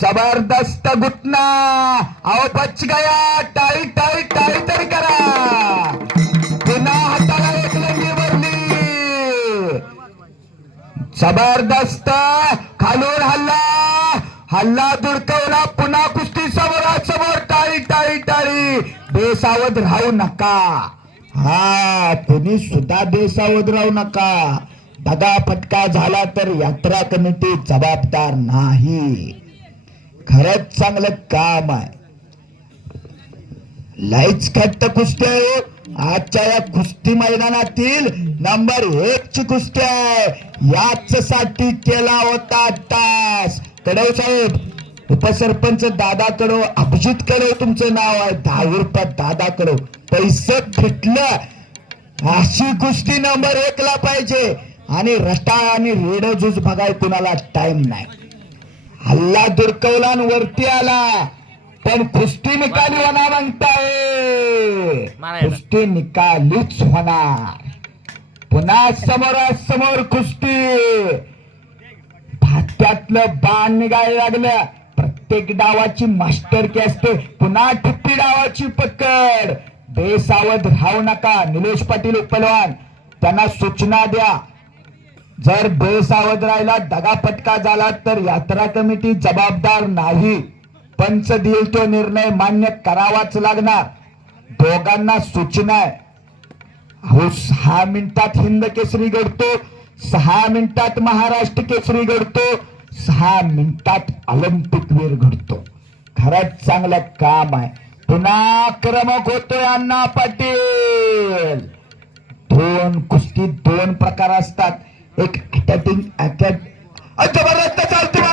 जबरदस्त घुटना. अहो बच गया. टाळी टाळी टाळी तरी करा. पुन्हा हाताला एक लंगी भरली जबरदस्त. खालून हल्ला. हल्ला दुडकवला पुन्हा कुस्ती समोरासमोर. टाळी टाळी टाळी बेसावध राहू नका. हा तुम्ही सुद्धा बेसावध राहू नका. दगा फटका झाला तर यात्रा कमिटी जबाबदार नाही. खरंच चांगलं काम आहे. लईच खट्ट कुस्ती आहे हो. आजच्या या कुस्ती मैदानातील नंबर एक ची कुस्ती आहे. याच साठी केला होता तास. कडव साहेब उपसरपंच दादा कडव अभिजित कडव तुमचं नाव आहे. दहा रुपयात दादा कडव पैसे फिटलं. अशी कुस्ती नंबर एक ला पाहिजे. आणि रस्ता आणि रेडजूज बघाय कुणाला टाइम नाही. हल्ला दुर्कवला वरती आला. पण कुस्ती निकाली होणार म्हणताय. कुस्ती निकालीच होणार. पुन्हा समोरासमोर कुस्ती. भात्यातलं बाण निघायला लागलं. प्रत्येक डावाची मास्टर की असते पुन्हा ठिप्पी डावाची पकड. बेसावध राहू नका. निलेश पाटील उपलवान. त्यांना सूचना द्या. जर बेसावध राहिला दगापटका झाला तर यात्रा कमिटी जबाबदार नाही. पंच देईल तो निर्णय मान्य करावाच लागणार. दोघांना सूचना आहे. सहा मिनिटात हिंद केसरी घडतो सहा मिनिटात महाराष्ट्र केसरी घडतो सहा मिनिटात ऑलिम्पिक वीर घडतो. खरंच चांगलं काम आहे. पुन्हा क्रमक होतोय अण्णा पाटील. दोन कुस्तीत दोन प्रकार असतात. एक अटॅकिंग अटॅक जबरदस्त चालते मला